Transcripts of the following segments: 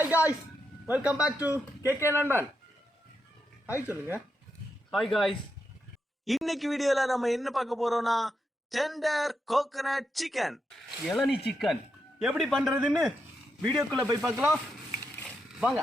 Hi guys, welcome back to kknanban. Hi சொல்லுங்க. Hi guys. இன்னைக்கு வீடியோல நம்ம என்ன பார்க்க போறோம்னா டெண்டர் கோகனட் சிக்கன். இளநீ சிக்கன் எப்படி பண்றதுன்னு வீடியோக்குள்ள போய் பார்க்கலாம். வாங்க.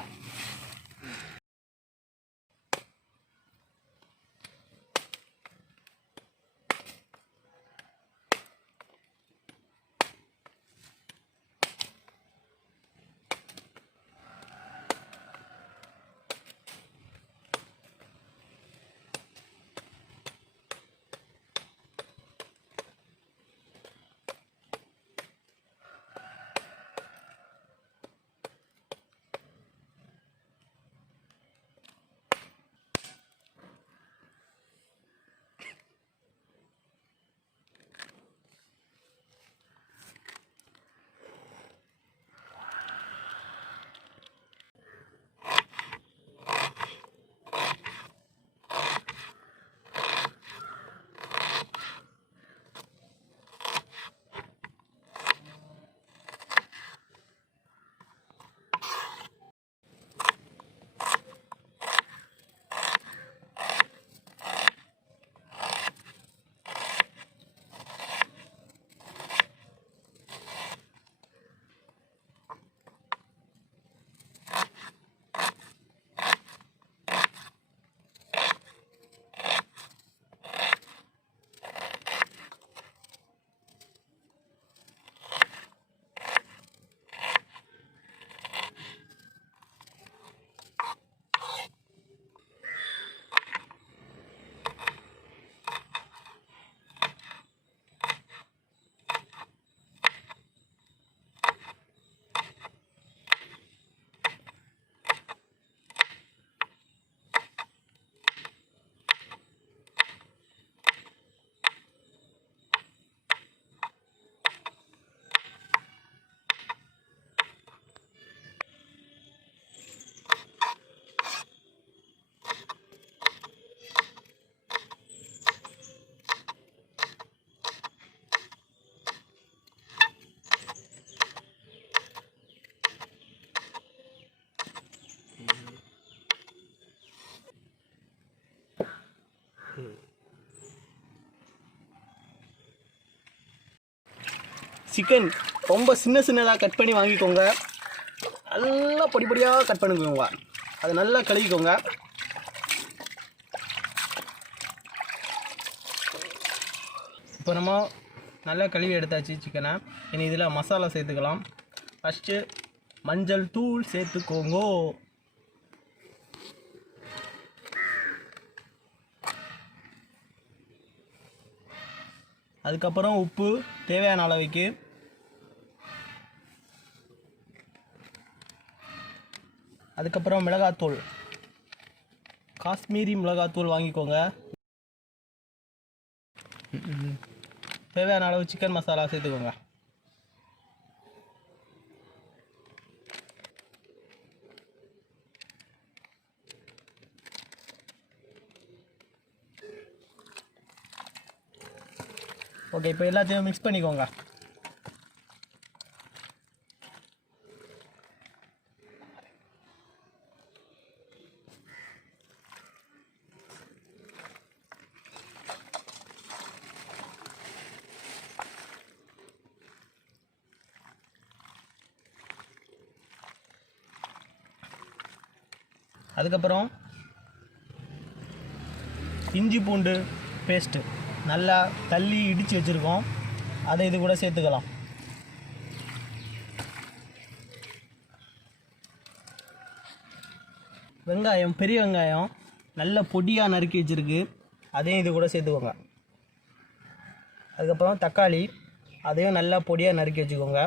சிக்கன் ரொம்ப சின்னதாக கட் பண்ணி வாங்கிக்கோங்க. நல்லா பொடியாக கட் பண்ணிக்கோங்க. அதை நல்லா கழுவிக்கோங்க. இப்போ நம்ம நல்லா கழுவி எடுத்தாச்சு சிக்கனை. இனி இதில் மசாலா சேர்த்துக்கலாம். ஃபஸ்ட்டு மஞ்சள் தூள் சேர்த்துக்கோங்க. அதுக்கப்புறம் உப்பு தேவையான அளவுக்கு. அதுக்கப்புறம் மிளகாத்தூள், காஷ்மீரி மிளகாத்தூள் வாங்கிக்கோங்க. தேவையான அளவு சிக்கன் மசாலா சேர்த்துக்கோங்க. ஓகே, இப்போ எல்லாத்தையும் மிக்ஸ் பண்ணிக்கோங்க. அதுக்கப்புறம் இஞ்சி பூண்டு பேஸ்ட்டு நல்லா தள்ளி இடித்து வச்சுருக்கோம். அதை இது கூட சேர்த்துக்கலாம். வெங்காயம், பெரிய வெங்காயம் நல்ல பொடியாக நறுக்கி வச்சுருக்கு. அதையும் இது கூட சேர்த்துக்கோங்க. அதுக்கப்புறம் தக்காளி, அதையும் நல்லா பொடியாக நறுக்கி வச்சுக்கோங்க.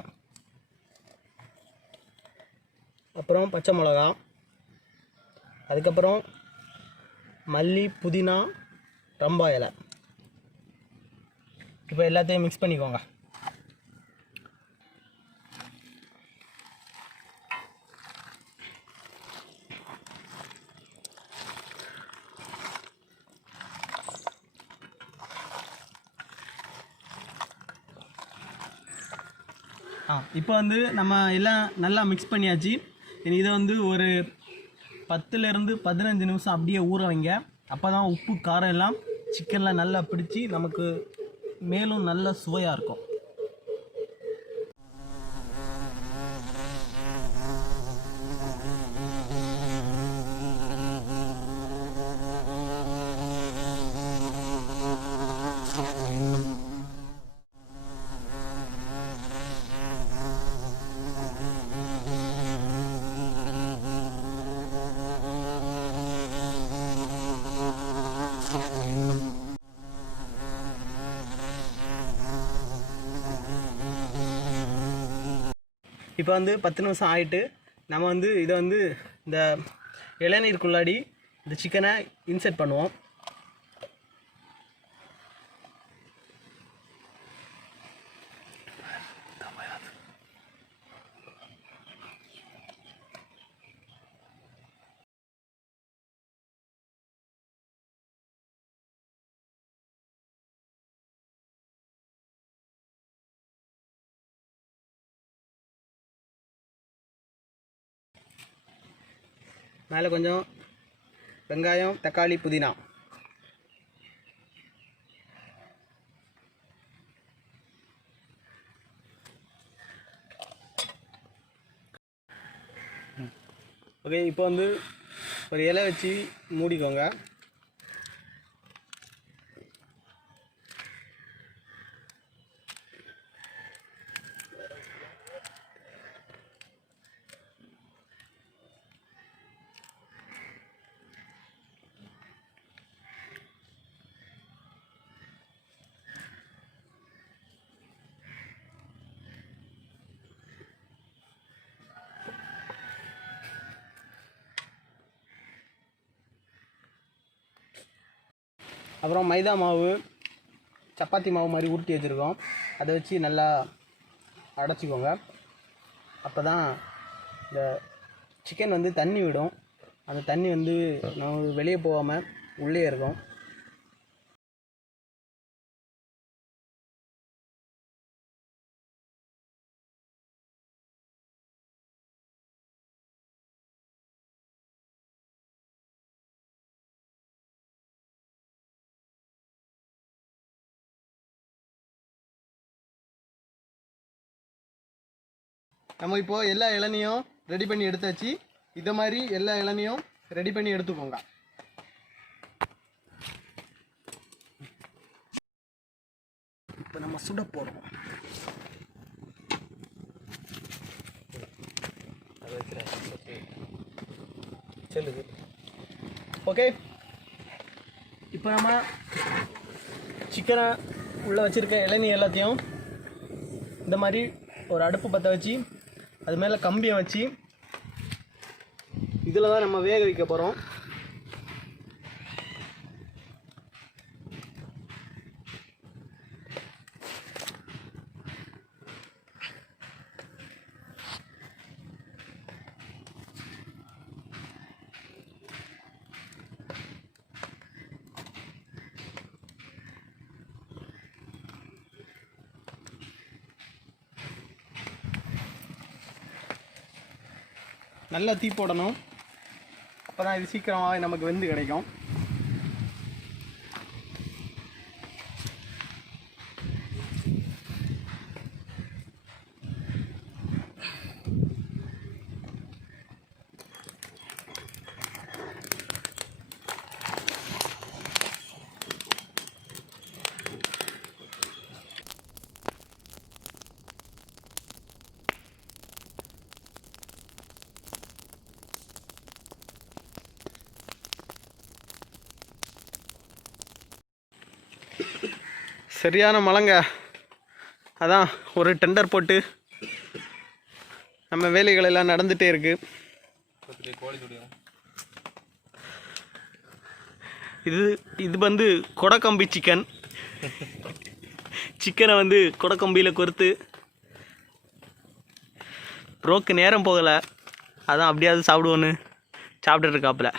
அப்புறம் பச்சை மிளகா, அதுக்கப்புறம் மல்லி, புதினா, ரம்பா இலை. இப்போ எல்லாத்தையும் மிக்ஸ் பண்ணிக்கோங்க. இப்போ வந்து நம்ம எல்லாம் நல்லா மிக்ஸ் பண்ணியாச்சு. இனி இதை வந்து ஒரு 10லேருந்து 15 நிமிஷம் அப்படியே ஊற வைங்க. அப்போ தான் உப்பு காரம் எல்லாம் சிக்கனில் நல்லா பிடிச்சி நமக்கு மேலும் நல்ல சுவையாக இருக்கும். இப்போ வந்து 10 நிமிஷம் ஆகிட்டு நம்ம வந்து இதை வந்து இந்த இளநீருக்குள்ளாடி இந்த சிக்கனை இன்சர்ட் பண்ணுவோம். மேலே கொஞ்சம் வெங்காயம், தக்காளி, புதினா. ஓகே, இப்போ வந்து ஒரு இலை வச்சு மூடிக்கோங்க. அப்புறம் மைதா மாவு, சப்பாத்தி மாவு மாதிரி உருட்டி வச்சுருக்கோம். அதை வச்சு நல்லா அடைச்சிக்கோங்க. அப்போ தான் இந்த சிக்கன் வந்து தண்ணி விடும். அந்த தண்ணி வந்து நம்ம வெளியே போகாமல் உள்ளே இருக்கும். நம்ம இப்போது எல்லா இளநியும் ரெடி பண்ணி எடுத்தாச்சு. இதை மாதிரி எல்லா இளநியும் ரெடி பண்ணி எடுத்துக்கோங்க. இப்போ நம்ம சுட போகிறோம். ஓகே, இப்போ நம்ம சிக்கனை உள்ளே வச்சுருக்க இளநீ எல்லாத்தையும் இந்த மாதிரி ஒரு அடுப்பு பற்ற வச்சு அது மேலே கம்பியை வச்சு இதில் தான் நம்ம வேக வைக்க போகிறோம். நல்லா தீ போடணும். அப்போ தான் இது சீக்கிரமாகவே நமக்கு வெந்து கிடைக்கும். சரியான மழைங்க. அதான் ஒரு டெண்டர் போட்டு நம்ம வேலைகள் எல்லாம் நடந்துகிட்டே இருக்கு. இது வந்து கொடக்கம்பி சிக்கன். சிக்கனை வந்து கொடக்கம்பியில் கொறுத்து ப்ரோக்கு நேரம் போகலை, அதான் அப்படியாவது சாப்பிடுவோன்னு சாப்பிட்டுட்டு இருக்காப்புல.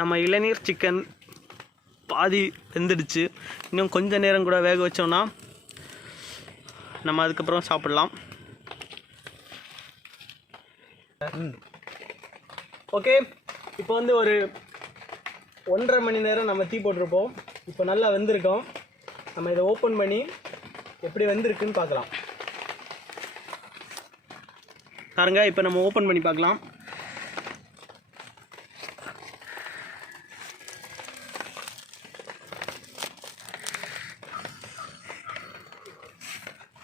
நம்ம இளநீர் சிக்கன் பாதி வெந்துடுச்சு. இன்னும் கொஞ்சம் நேரம் கூட வேக வச்சோம்னா நம்ம அதுக்கப்புறம் சாப்பிடலாம். ஓகே, இப்போ வந்து ஒரு 1.5 மணி நேரம் நம்ம தீ போட்டிருப்போம். இப்போ நல்லா வெந்திருக்கோம். நம்ம இதை ஓப்பன் பண்ணி எப்படி வெந்திருக்குன்னு பார்க்கலாம். பாருங்க, இப்போ நம்ம ஓப்பன் பண்ணி பார்க்கலாம்.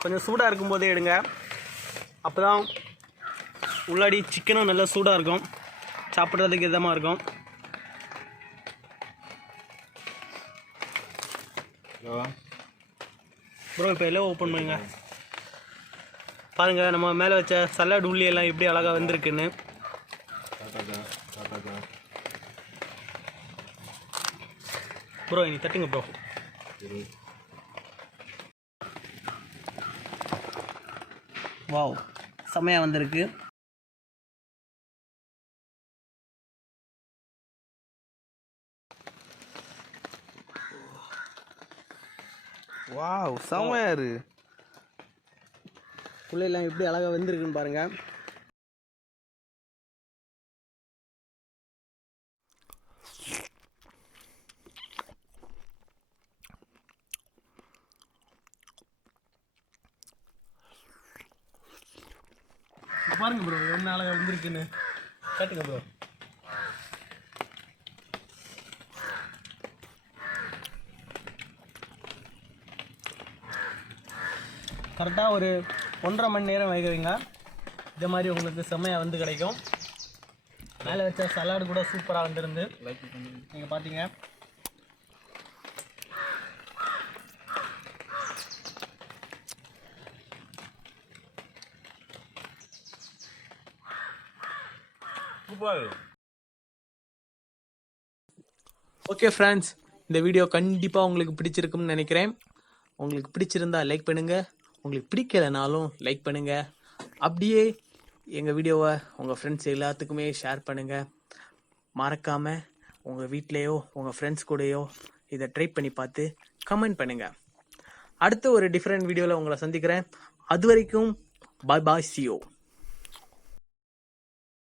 கொஞ்சம் சூடாக இருக்கும்போதே எடுங்க, அப்போ தான் உள்ளாடி சிக்கனும் நல்லா சூடாக இருக்கும், சாப்பிட்றதுக்கு இதமாக இருக்கும். ப்ரோ இப்போ எல்லாம் ஓப்பன் பண்ணுங்க. பாருங்கள், நம்ம மேலே வச்ச சலாட் உள்ளி எல்லாம் எப்படி அழகாக வந்திருக்குன்னு. ப்ரோ இனி தட்டுங்க ப்ரோ. வாவ், செம்மையாக வந்திருக்கு. வாவ், செம்மையா இருக்கு. புள்ளையெல்லாம் எப்படி அழகாக வந்திருக்குன்னு பாருங்க. பாருங்க ப்ரோ, என்ன அழகாக வந்திருக்குன்னு. காட்டுங்க ப்ரோ. கரெக்டாக ஒரு 1.5 மணி நேரம் வேக வைங்க. இதே மாதிரி உங்களுக்கு செம்மையாக வந்து கிடைக்கும். மேலே வச்ச சலாடு கூட சூப்பராக வந்துருந்து நீங்கள் பார்த்தீங்க. ஓகே ஃப்ரெண்ட்ஸ், இந்த வீடியோ கண்டிப்பாக உங்களுக்கு பிடிச்சிருக்கும்னு நினைக்கிறேன். உங்களுக்கு பிடிச்சிருந்தா லைக் பண்ணுங்கள், உங்களுக்கு பிடிக்கலைனாலும் லைக் பண்ணுங்கள். அப்படியே எங்கள் வீடியோவை உங்கள் ஃப்ரெண்ட்ஸ் எல்லாத்துக்குமே ஷேர் பண்ணுங்கள். மறக்காமல் உங்கள் வீட்லேயோ உங்கள் ஃப்ரெண்ட்ஸ் கூடயோ இதை ட்ரை பண்ணி பார்த்து கமெண்ட் பண்ணுங்கள். அடுத்து ஒரு டிஃப்ரெண்ட் வீடியோவில் உங்களை சந்திக்கிறேன். அது வரைக்கும் பாய் பாய், see you.